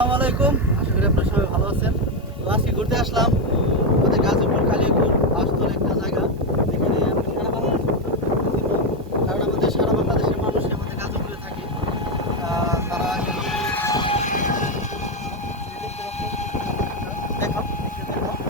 আসসালামু আলাইকুম, আশা করি আপনারা সবাই ভালো আছেন। তো আজকে ঘুরতে আসলাম আমাদের গাজীপুর কালিয়াকৈর বাস্তর একটা জায়গা। এখানে আমরা সারা বাংলাদেশ কারণ আমাদের সারা বাংলাদেশের মানুষই আমাদের গাজীপুরে থাকে। তারা এখানে দেখাও দেখাও।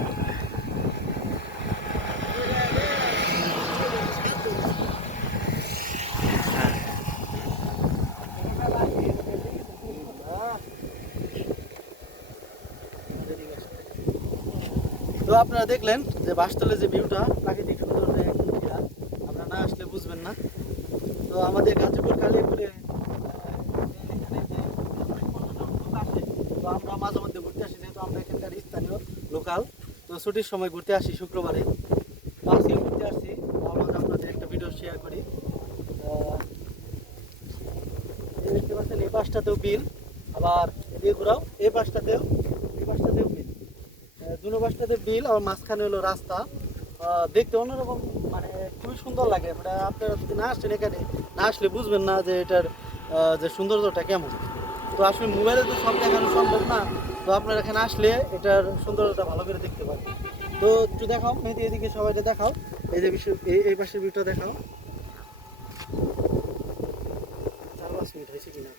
তো আপনারা দেখলেন যে বাসতলের যে ভিউটা, প্রাকৃতিক সৌন্দর্য একদম ঘেরা। আপনারা না আসলে বুঝবেন না। তো আমাদের গাজীপুর কালিয়াকৈরে এখানে যে অনেক পর্যটক লোক আসে। তো আমরা মাঝে মধ্যে ঘুরতে আসি, যেহেতু আমরা এখানকার স্থানীয় লোকাল। তো ছুটির সময় ঘুরতে আসি শুক্রবারে। তো আজকে ঘুরতে আসছি, ভাবলাম যে আপনাদের একটা ভিডিও শেয়ার করি। এই দেখতে পাচ্ছেন এই পাশটাতেও বিল, আবার এদিকে ঘোরাও এই পাশটাতেও বিল। দুনো পাশটাতে বিল, আর মাঝখানে হলো রাস্তা। দেখতে অন্যরকম, মানে খুবই সুন্দর লাগে। মানে আপনারা যদি না আসেন এখানে, না আসলে বুঝবেন না যে এটার যে সৌন্দর্যটা কেমন। তো আসলে মোবাইলে তো সব দেখানো সম্ভব না। তো আপনারা এখানে আসলে এটার সৌন্দর্যটা ভালো করে দেখতে পাবেন। তো একটু দেখাও মেহেদি, এদিকে সবাইকে দেখাও। এই যে বিষয়, এই পাশের ভিউটা দেখাও। 4-5 মিনিট হয়েছে কিনা।